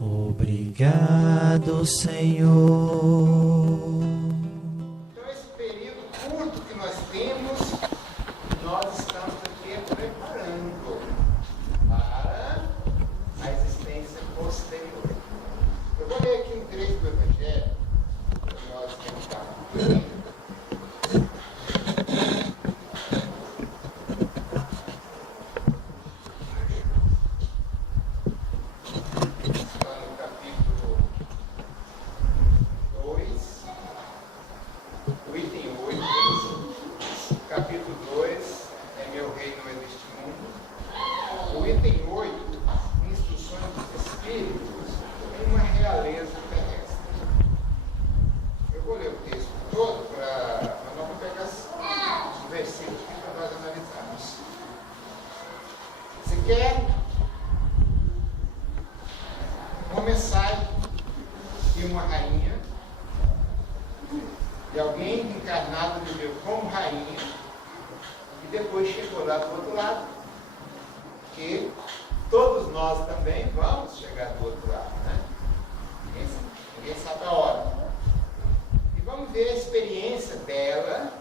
Obrigado, Senhor. Então, esse período curto que nós temos, nós estamos aqui preparando para a existência posterior. Eu vou ler aqui um trecho do Evangelho, que nós temos aqui. De alguém encarnado viveu como rainha e depois chegou lá do outro lado, que todos nós também vamos chegar do outro lado, né? Ninguém sabe a hora. E vamos ver a experiência dela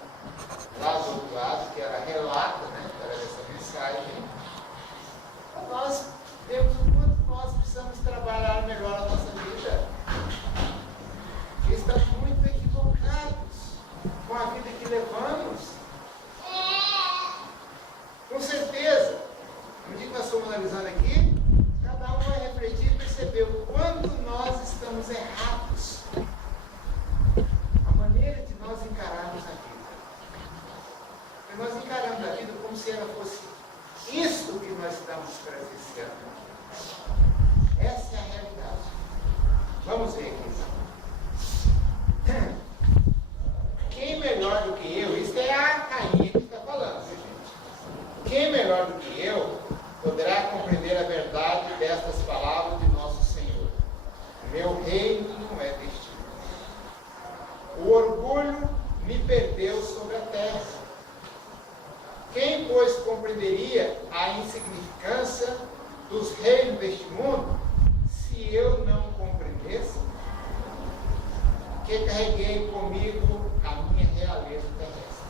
lá do outro lado, que ela relata, né, através dessa mensagem, para nós vermos o quanto nós precisamos trabalhar melhor a nossa vida. Porque estamos muito equivocados com a vida que levamos. Com certeza, no dia que nós estamos analisando aqui, cada um vai refletir e perceber o quanto nós estamos errados. A maneira de nós encararmos a vida. Porque nós encaramos a vida como se ela fosse isso que nós estamos presenciando. Essa é a realidade. Vamos ver aqui então. Quem melhor do que eu, isso é a rainha que está falando, viu, gente? Quem melhor do que eu poderá compreender a verdade destas palavras de nosso Senhor? Meu reino não é deste mundo. O orgulho me perdeu sobre a terra. Quem, pois, compreenderia a insignificância dos reinos deste mundo, se eu não compreendesse? Que carreguei comigo a minha realeza terrestre.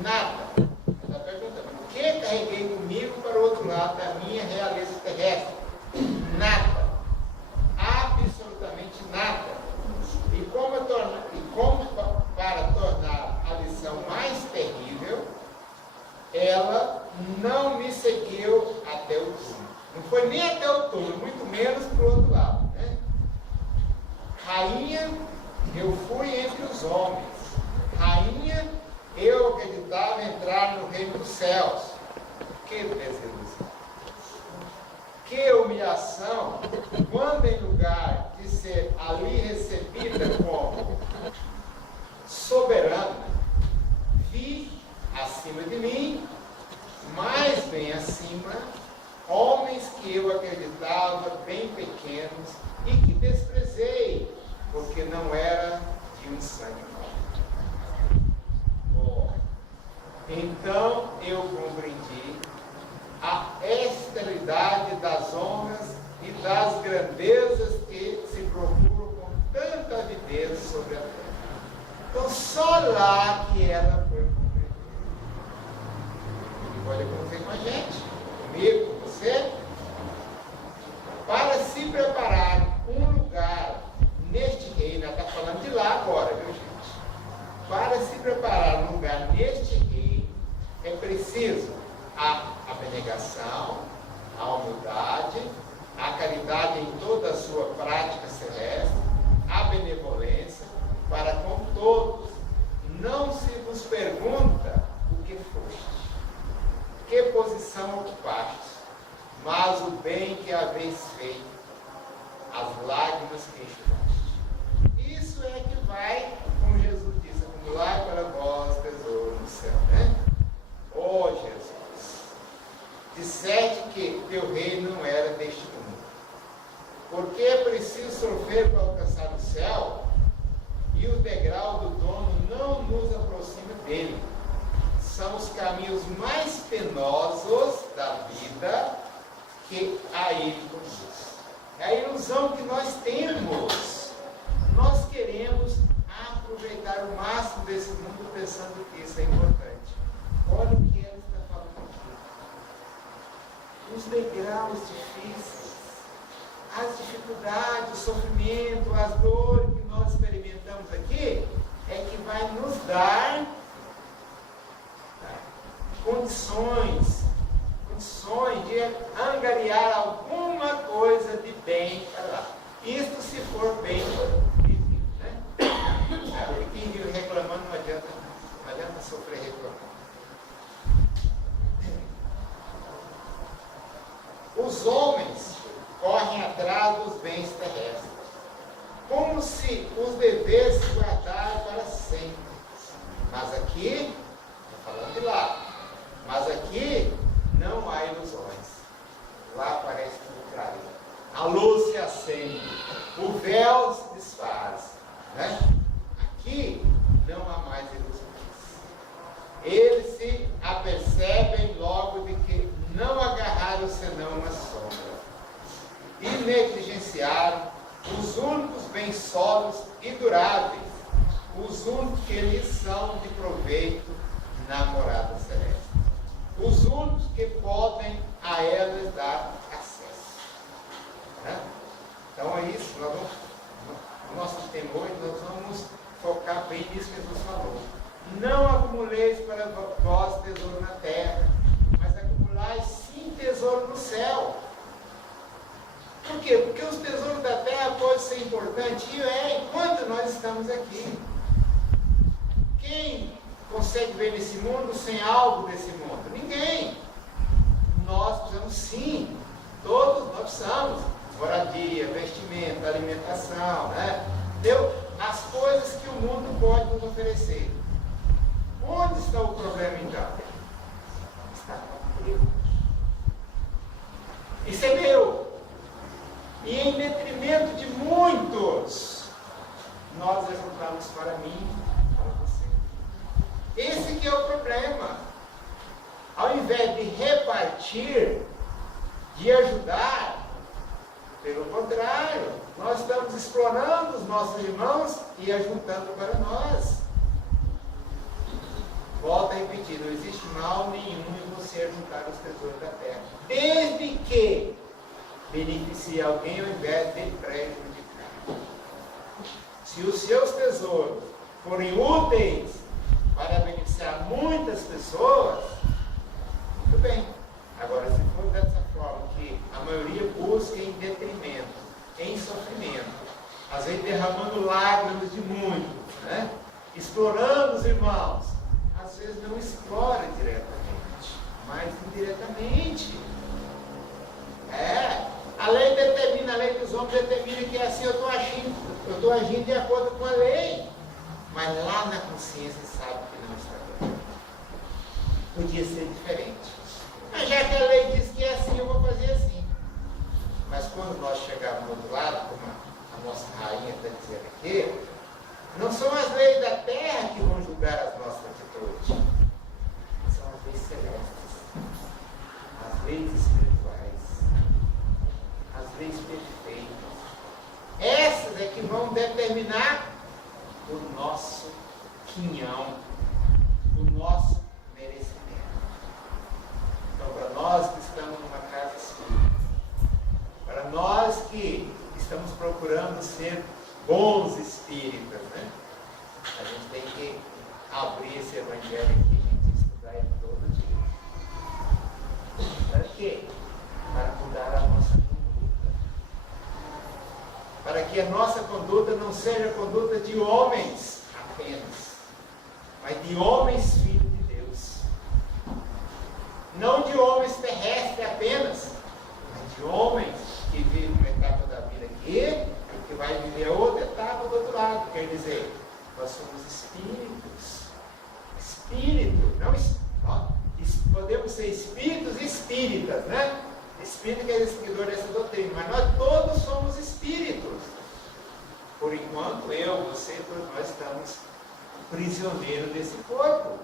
Nada. Ela está perguntando, o que carreguei comigo para o outro lado da minha realeza terrestre? Nada. Absolutamente nada. E como para tornar a lição mais terrível, ela não me seguiu até o túmulo. Não foi nem até o túmulo, muito menos para o outro lado, né? Rainha, eu fui entre os homens. Rainha, eu acreditava entrar no reino dos céus. Que desilusão. Que humilhação, quando em lugar de ser ali recebida como soberana, vi acima de mim, mais bem acima, homens que eu acreditava bem pequenos e que desprezei, porque não era de um sangue mau. Então eu compreendi a esterilidade das honras e das grandezas que se procuram com tanta avidez sobre a terra. Então só lá que ela foi compreendida. E pode acontecer com a gente, comigo, com você, para se preparar um lugar neste reino. Ela está falando de lá agora, viu, gente? Para se preparar um lugar neste reino, é preciso a abnegação, a humildade, a caridade em toda a sua prática celeste, a benevolência para com todos. Não se vos pergunta o que foste, que posição ocupaste, mas o bem que haveis feito, as lágrimas que enxugaste. Isso é que vai, como Jesus disse, acumular para vós tesouro no céu, né? Ó Jesus, disseste que teu reino não era deste mundo. Porque é preciso sofrer para alcançar o céu, e o degrau do trono não nos aproxima dele. São os caminhos mais penosos da vida que a ele conduz. É a ilusão que nós temos. Nós queremos aproveitar o máximo desse mundo pensando que isso é importante. Olha o que ela está falando aqui. Os degraus difíceis, as dificuldades, o sofrimento, as dores que nós experimentamos aqui, é que vai nos dar condições de angariar alguma coisa de bem para lá. Isto se for bem vivido, né? Porque quem vive reclamando não adianta sofrer reclamando. Os homens correm atrás dos bens terrestres, como se os devessem guardar para sempre. Mas aqui, estou falando de lá, mas aqui não há ilusões. Lá parece tudo claro. A luz se acende, o véu se desfaz, né? Aqui não há mais ilusões. Eles se apercebem logo de que não agarraram senão uma sombra e negligenciaram os únicos bens sólidos e duráveis, os únicos que lhes são de proveito na morada celeste, os únicos que podem a elas dar acesso. Né? Então é isso, no nosso temor, nós vamos focar bem nisso que Jesus falou. Não acumuleis para vós tesouro na terra, mas acumulai sim tesouro no céu. Por quê? Porque os tesouros da terra podem ser importantes, e enquanto nós estamos aqui. Quem consegue ver nesse mundo sem algo desse mundo? Ninguém. Nós precisamos sim, todos nós precisamos. Moradia, vestimento, alimentação, né? Entendeu? As coisas que o mundo pode nos oferecer. Onde está o problema então? Está com Deus. Isso é meu. E em detrimento de muitos, nós juntamos para mim, para você. Esse que é o problema. Ao invés de repartir, de ajudar, pelo contrário, nós estamos explorando os nossos irmãos e ajuntando para nós. Volto a repetir, não existe mal nenhum em você ajuntar os tesouros da terra, desde que beneficie alguém ao invés de prejudicar. Se os seus tesouros forem úteis para beneficiar muitas pessoas, muito bem. Agora, se for dessa forma que a maioria busca em detrimento, em sofrimento, às vezes derramando lágrimas de muitos, né? Explorando os irmãos, às vezes não explora diretamente, mas indiretamente. A lei determina, a lei dos homens determina que assim eu estou agindo de acordo com a lei, mas lá na consciência sabe que não está bem. Podia ser diferente. Mas já que a lei diz que é assim, eu vou fazer assim. Mas quando nós chegarmos do outro lado, como a nossa rainha está dizendo aqui, não são as leis da terra que vão julgar as nossas atitudes. São as leis celestes, as leis espirituais, as leis perfeitas. Essas é que vão determinar o nosso quinhão, o nosso merecimento. Então, para nós que estamos numa casa espírita, para nós que estamos procurando ser bons espíritas, né? A gente tem que abrir esse evangelho aqui, a gente estudar ele todo dia. Para quê? Para mudar a nossa conduta. Para que a nossa conduta não seja a conduta de homens apenas, mas de homens filhos de Deus. Não de homens terrestres apenas, mas de homens que vivem uma etapa da vida aqui e que vai viver a outra etapa do outro lado. Quer dizer, nós somos espíritos. Espírito, não, podemos ser espíritos espíritas, né? Espírito que é seguidor dessa doutrina, mas nós todos somos espíritos. Por enquanto, eu, você, todos nós estamos prisioneiros desse corpo.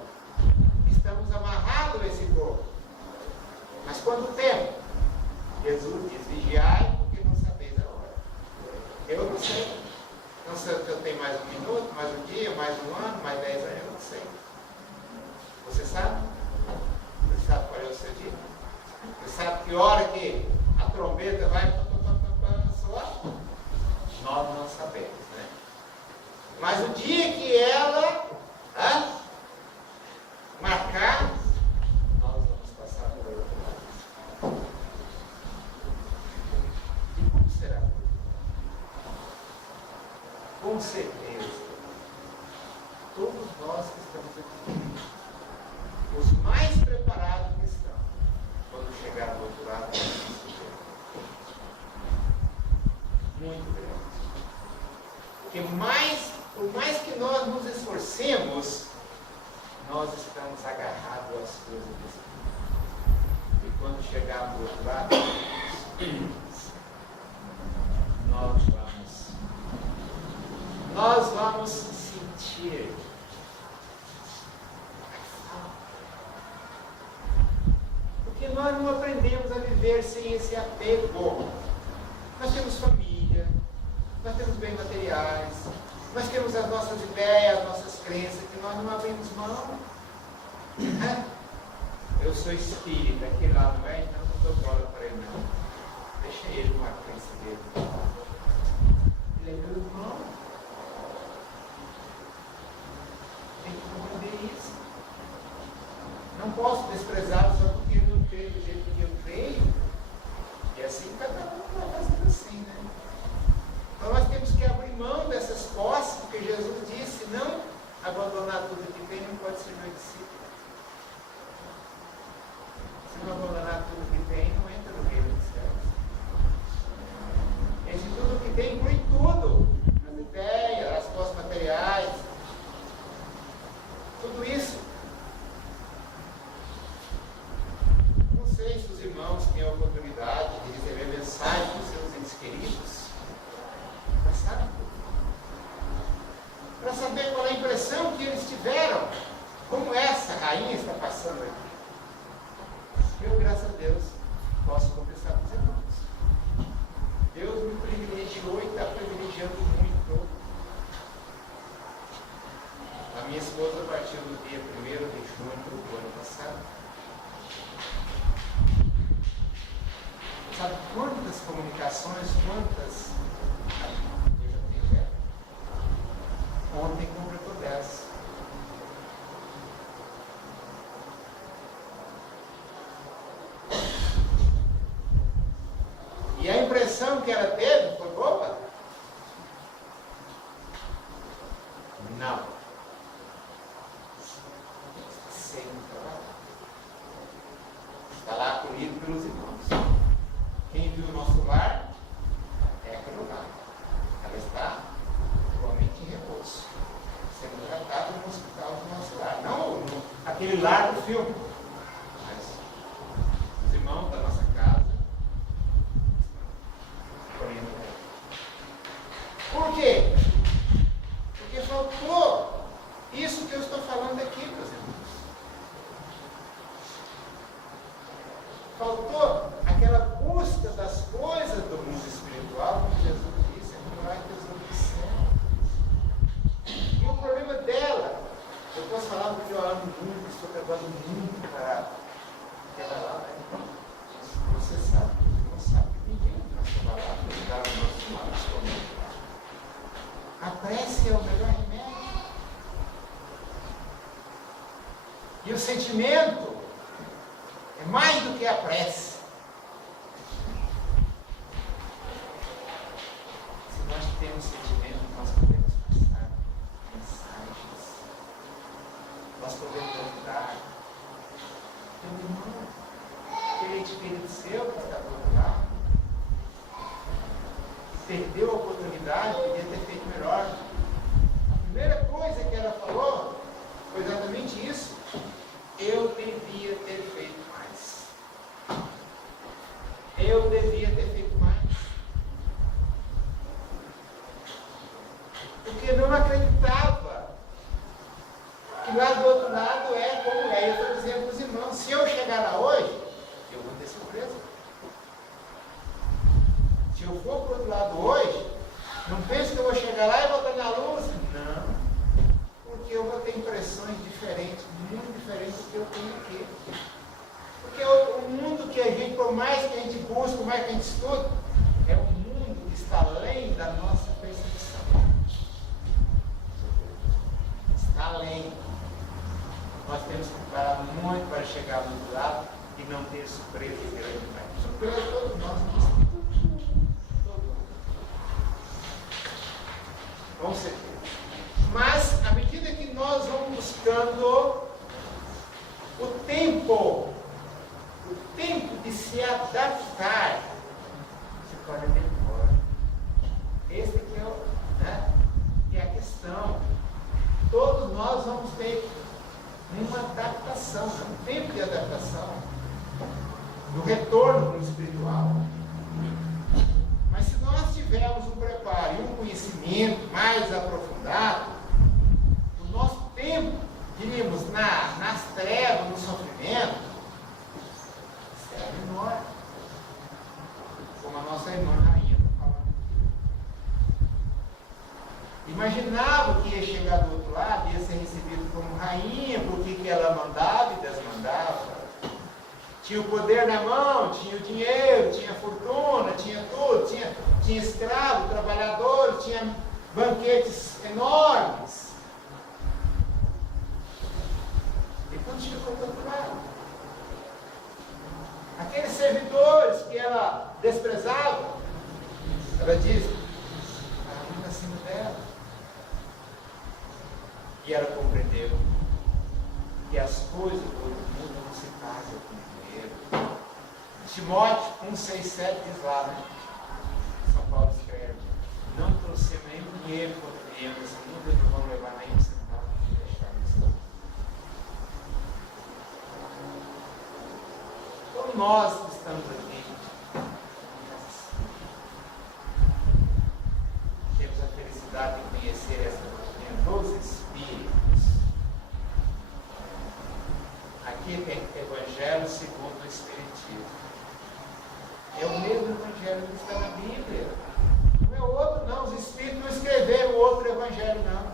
Estamos amarrados a esse corpo. Mas quanto tempo? Jesus diz, vigiai, porque não sabeis a hora. trombeta vai soar? Nós não sabemos, né? Mas o dia que ela marcar, nós vamos passar por outro lado. E como será? Com certeza, todos nós que estamos aqui, os mais preparados que estão, quando chegar do outro lado, muito grande. Porque por mais que nós nos esforcemos, nós estamos agarrados às coisas desse mundo. E quando chegar do outro lado, nós vamos sentir porque nós não aprendemos a viver sem esse apego. Nós temos família, nós temos bens materiais, nós temos as nossas ideias, as nossas crenças, que nós não abrimos mão. Eu sou espírita, aquele lá não é, então não dou bola para ele não. Deixa ele com a crença dele. Ele é meu irmão. Tem que compreender isso. Não posso desprezá-lo só porque ele não crê do jeito que eu creio. E assim cada um vai fazendo assim, né? Então nós temos que abrir mão dessas posses, porque Jesus disse, não abandonar tudo que tem, não pode ser meu discípulo. Se não abandonar tudo que tem, não entra no reino dos céus. Esse tudo que tem inclui tudo. As ideias, as posses materiais, tudo isso. Não sei se os irmãos têm a oportunidade de receber mensagens dos seus entes queridos. Para saber qual é a impressão que eles tiveram, como essa rainha está passando aqui. Eu, graças a Deus, posso confessar para os irmãos. Deus me privilegiou e está privilegiando muito. A minha esposa partiu no dia 1º de junho do ano passado. Sabe quantas comunicações, quantas... Ontem completou 10. E a impressão que ela teve foi boa? Não. Sem trabalho. Está lá acolhido pelos irmãos. Quem viu o nosso lar é aquele lar. Ela está atualmente em repouso, sendo tratada no hospital do nosso lar. Não aquele lar do filme, mas os irmãos da nossa casa acolhendo ela. Por quê? Porque faltou isso que eu estou falando aqui, meus irmãos. Faltou aquela busca das coisas do mundo espiritual, como Jesus disse, acumular tesouro do céu. E o problema dela, eu posso falar porque eu amo muito, estou trabalhando muito para ela lá, né? Você sabe, não sabe que ninguém nós trabalhamos lá, porque dá o nosso lado, a prece é o melhor remédio. E o sentimento é mais do que a prece. Se nós temos sentimento, nós podemos passar mensagens. Nós podemos ajudar. Meu irmão, aquele espírito seu que está do outro lado, que perdeu a oportunidade, podia ter feito melhor. A primeira coisa que ela falou foi exatamente isso. Eu devia ter feito mais. Eu devia ter feito mais. Porque não acreditava que lá do outro lado é como é. Eu estou dizendo para os irmãos, se eu chegar lá hoje, eu vou ter surpresa. Se eu for para o outro lado hoje, não pense que eu vou chegar lá e vou estar na luz. Não. Porque eu vou ter impressões diferentes, muito diferentes do que eu tenho aqui. Porque o mundo que a gente, por mais que a gente busque, por mais que a gente estude, é um mundo que está além da nossa percepção. Está além. Nós temos que preparar muito para chegar do outro lado e não ter surpresa grande demais. Surpresa todos nós temos. Com certeza. Mas, à medida que nós vamos buscando o tempo de se adaptar, se torna melhor. Esse aqui é a questão. Todos nós vamos ter uma adaptação, um tempo de adaptação, do retorno para o espiritual. Mas se nós tivermos um preparo e um conhecimento mais aprofundado, o nosso tempo, diríamos, nas trevas, no sofrimento, será menor. Como a nossa irmã rainha está falando aqui. Imaginava que ia chegar do outro lado, ia ser recebido como rainha, porque ela mandava e desmandava. Tinha o poder na mão, tinha o dinheiro, tinha a fortuna, tinha tudo, tinha escravo, trabalhador, tinha banquetes enormes. E quando chegou do outro lado, aqueles servidores que ela desprezava, ela diz, muito acima dela. E ela compreendeu que as coisas do outro mundo não se pagam com dinheiro. Timóteo 1,6,7 diz lá, né? São Paulo escreve, não trouxemos nenhum dinheiro quando viemos, esse mundo não vão levar nenhum centavo de deixar isso. Então nós que estamos aqui, temos a felicidade de conhecer essa doutrina dos Espíritos. Aqui tem Evangelho segundo o Espiritismo. É o mesmo Evangelho que está na Bíblia. Não é outro, não. Os Espíritos não escreveram outro Evangelho, não.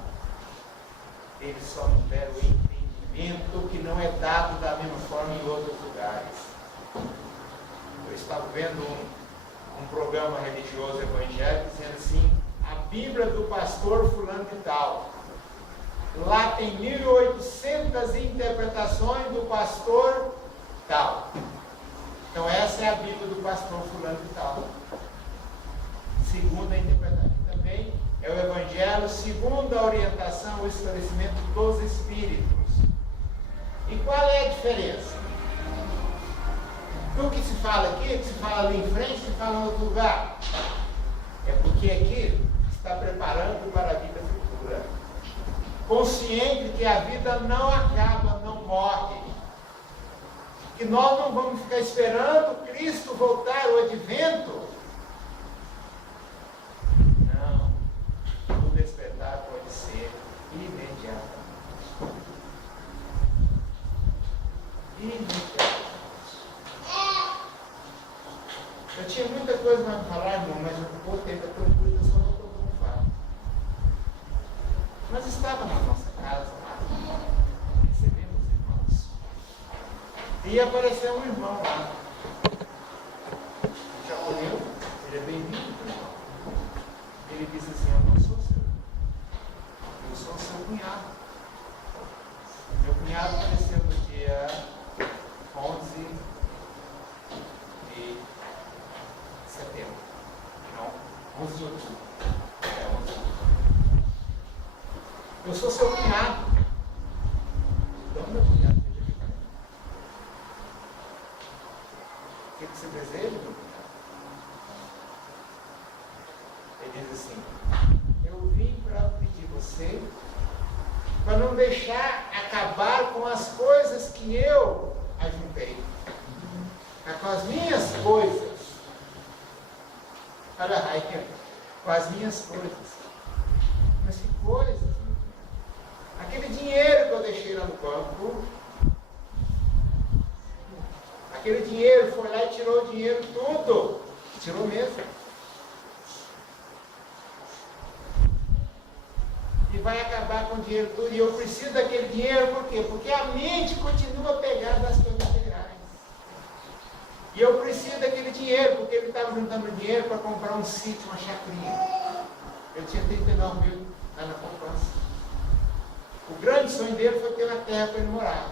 Eles só não deram o entendimento que não é dado da mesma forma em outros lugares. Eu estava vendo um programa religioso evangélico dizendo assim, a Bíblia do pastor fulano de tal. Lá tem 1.800 interpretações do pastor tal. Então essa é a Bíblia do pastor fulano de tal. Segunda interpretação também é o Evangelho segundo a orientação, o esclarecimento dos Espíritos. E qual é a diferença? O que se fala aqui, o que se fala ali em frente, se fala em outro lugar. É porque aqui está preparando para a vida futura. Consciente que a vida não acaba, não morre. Que nós não vamos ficar esperando Cristo voltar, o advento. Não. O despertar pode ser imediatamente. Imediatamente. Eu tinha muita coisa para falar, irmão, mas eu vou ter que tranquilo, eu só não estou com fato. Nós estávamos na nossa casa, recebemos irmãos. E apareceu um irmão lá. Já olhou, ele é bem-vindo, irmão. Ele disse assim, eu não sou seu. Eu sou seu cunhado. Meu cunhado faleceu no dia 11 de setembro. Não, 11 de outubro. É 11 de outubro. Eu sou seu cunhado. Então, meu cunhado, veja aqui. O que você deseja, meu cunhado? Ele diz assim, eu vim para pedir você para não deixar acabar com as coisas que eu ajuntei. Com as minhas coisas. Olha aí, com as minhas coisas. Mas que coisas, meu Deus? Aquele dinheiro que eu deixei lá no banco, aquele dinheiro foi lá e tirou o dinheiro tudo. Tirou mesmo. E vai acabar com o dinheiro tudo. E eu preciso daquele dinheiro, por quê? Porque a mente continua pegada nas coisas materiais. E eu preciso daquele dinheiro, porque ele estava juntando dinheiro para comprar um sítio, uma chacrinha. Ele tinha 39 mil lá na poupança. O grande sonho dele foi ter uma terra para ele morar.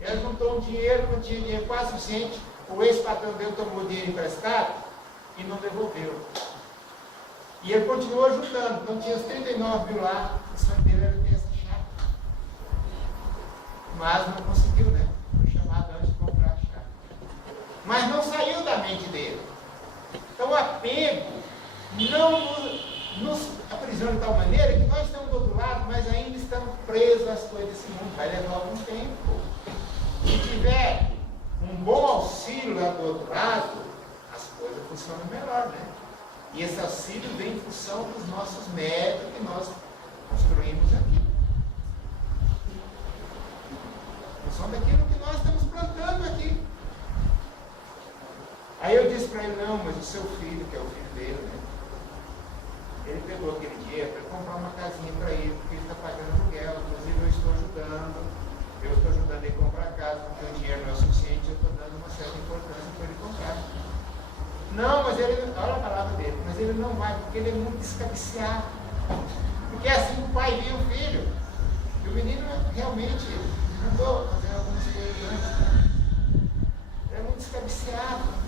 Ele juntou um dinheiro, não tinha dinheiro quase suficiente. O ex-patrão dele tomou dinheiro emprestado e não devolveu. E ele continuou ajudando. Então tinha os 39 mil lá. O sonho dele era ter essa chácara. Mas não conseguiu, né? Foi chamado antes de comprar a chácara. Mas não saiu da mente dele. Então o apego não nos aprisiona de tal maneira que nós estamos do outro lado, mas ainda estamos presos às coisas desse mundo. Vai levar algum tempo. Se tiver um bom auxílio lá do outro lado, as coisas funcionam melhor, né? E esse auxílio vem em função dos nossos méritos que nós construímos aqui. Em função daquilo que nós estamos plantando aqui. Aí eu disse para ele, não, mas o seu filho, que é o filho dele, né? Ele pegou aquele dinheiro para comprar uma casinha para ele, porque ele está pagando aluguel. Inclusive eu estou ajudando ele a comprar a casa, porque o dinheiro não é suficiente, eu estou dando uma certa importância para ele comprar. Não, mas ele, olha a palavra dele, mas ele não vai, porque ele é muito descabiciado. Porque é assim o pai via o filho. E o menino realmente andou fazendo algumas coisas antes. Ele é muito descabiciado.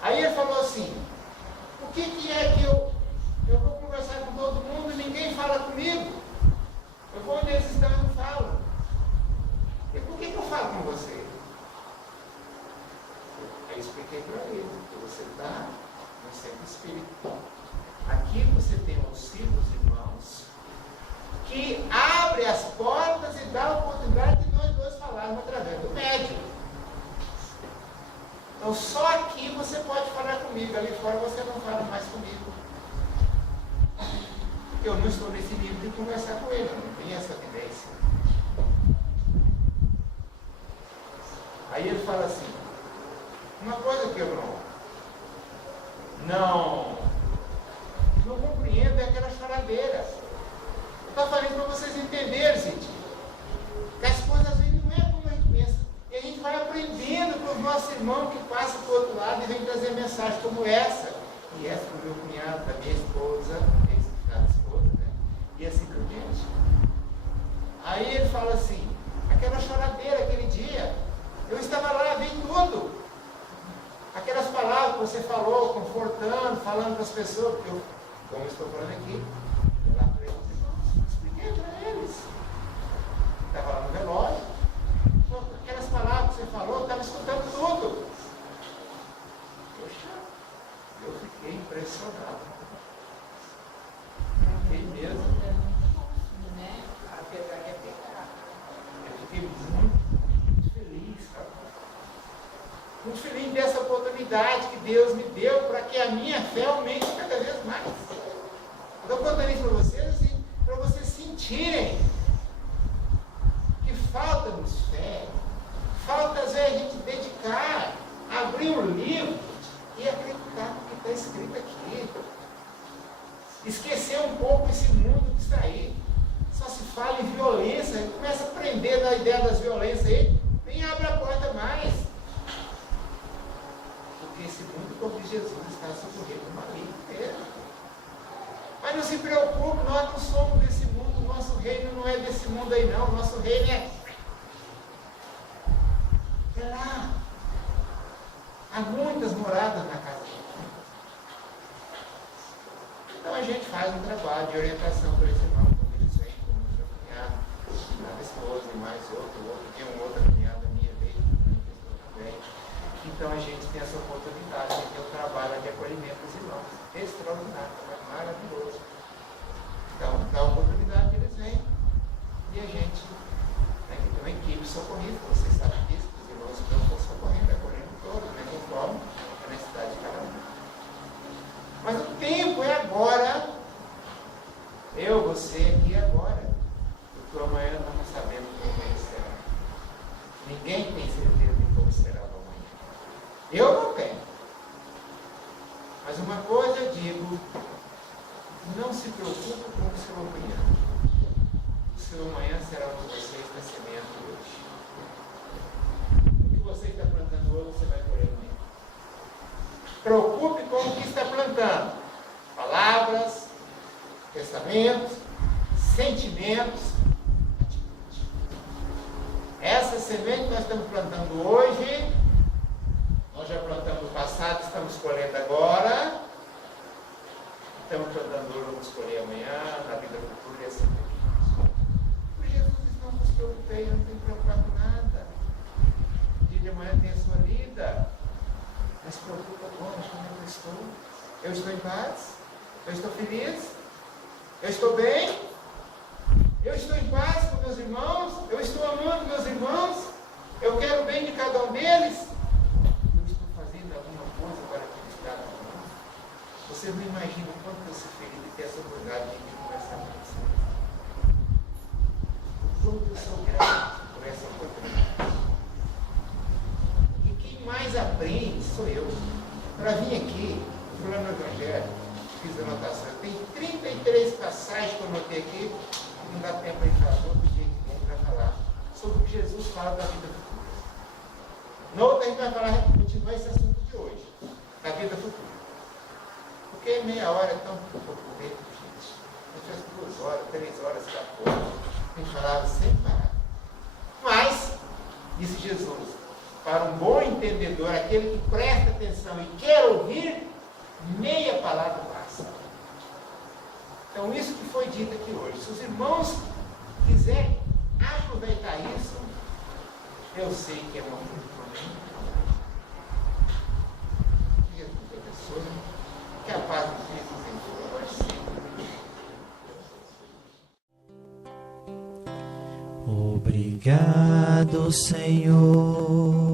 Aí ele falou assim, o que é que eu vou conversar com todo mundo e ninguém fala comigo? Eu vou onde eles estão e não falam. E por que eu falo com você? Aí eu expliquei para ele, que você está no centro espírita. Aqui você tem o auxílio dos irmãos, que abre as portas e dá a oportunidade de nós dois falarmos através do médium. Então só aqui você pode falar comigo, ali fora você não fala mais comigo. Porque eu não estou nesse nível de conversar com ele, eu não tenho essa tendência. Aí ele fala assim, uma coisa que eu não compreendo é aquela choradeira. Eu estou falando para vocês entenderem, gente, que as coisas às vezes não é como a gente pensa. E a gente vai aprendendo com os nossos irmãos que passam para o outro lado e vem trazer mensagens como essa. E essa do meu cunhado, da minha esposa, ex-cunhada esposa, né? E assim por diante. Aí ele fala assim, aquela choradeira, aquele dia, eu estava lá, vi tudo. Aquelas palavras que você falou, confortando, falando para as pessoas, porque eu, como eu estou falando aqui, eu lá falei, expliquei para eles. Estava lá no velório. Aquelas palavras que você falou, eu estava escutando tudo. Poxa, eu fiquei impressionado. Fiquei mesmo. Eu fiquei muito feliz, sabe? Muito feliz dessa oportunidade que Deus me deu para que a minha fé aumente cada vez mais. Estou contando isso para vocês, assim, para vocês sentirem que falta-nos fé. Falta às vezes a gente dedicar, abrir um livro e acreditar no que está escrito aqui. Esquecer um pouco esse mundo que está aí. Só se fala em violência, a gente começa a aprender da ideia das violências aí, nem abre a porta mais. Porque esse mundo, como diz Jesus, está socorrendo o maligno mesmo. Mas não se preocupe, nós não somos desse mundo, o nosso reino não é desse mundo aí não, o nosso reino é lá. Há muitas moradas na casa dele. Então a gente faz um trabalho de orientação para esse irmão, como ele vem, como meu cunhado, a esposa e mais outro, tem uma outra cunhada minha dele também. Então a gente tem essa oportunidade de ter um trabalho de acolhimento dos irmãos. Extraordinário, maravilhoso. Então, dá a oportunidade que eles vêm e a gente tem uma equipe socorrista, vocês sabem disso, os irmãos estão socorrendo, acolhendo todos, né, conforme a necessidade de cada um. Mas o tempo é agora, eu, você aqui agora, porque amanhã nós não sabemos como será. Ninguém tem certeza de como será o amanhã. Eu não tenho. Mas uma coisa eu digo, não se preocupe com o seu amanhã. O seu amanhã será o de vocês nascimento hoje. Preocupe com o que está plantando. Palavras, pensamentos, sentimentos, atitudes. Essa semente que nós estamos plantando hoje, nós já plantamos no passado, estamos colhendo agora. Estamos plantando hoje, vamos colher amanhã, na vida futura e assim por diante. Por Jesus não nos preocupe, não tem que preocupar com nada. O dia de amanhã tem a sua vida. Mas se preocupa hoje, como é que eu estou? Eu estou em paz? Eu estou feliz? Eu estou bem? Eu estou em paz com meus irmãos? Eu estou amando meus irmãos? Eu quero o bem de cada um deles? Eu estou fazendo alguma coisa para que eles cada um? Vocês não imaginam o quanto eu sou feliz de ter essa oportunidade de conversar com vocês. O quanto eu sou grato por essa oportunidade. E quem mais aprende sou eu. Para vir aqui, falando no Evangelho, fiz anotação. Tem 33 passagens que eu anotei aqui, que não dá tempo para falar todo dia que vem para falar sobre o que Jesus fala da vida futura. Na outra a gente vai falar, continuar esse assunto de hoje, da vida futura. Porque meia hora é tão pouco tempo, gente. Se tivesse 2 horas, 3 horas, 4 horas, a gente falava sem parar. Mas, disse Jesus, para um bom entendedor, aquele que presta atenção e quer ouvir, meia palavra basta. Então, isso que foi dito aqui hoje. Se os irmãos quiserem aproveitar isso, eu sei que é uma coisa para mim. Que Jesus abençoe. Que a paz de Cristo seja agora sempre. Obrigado, Senhor.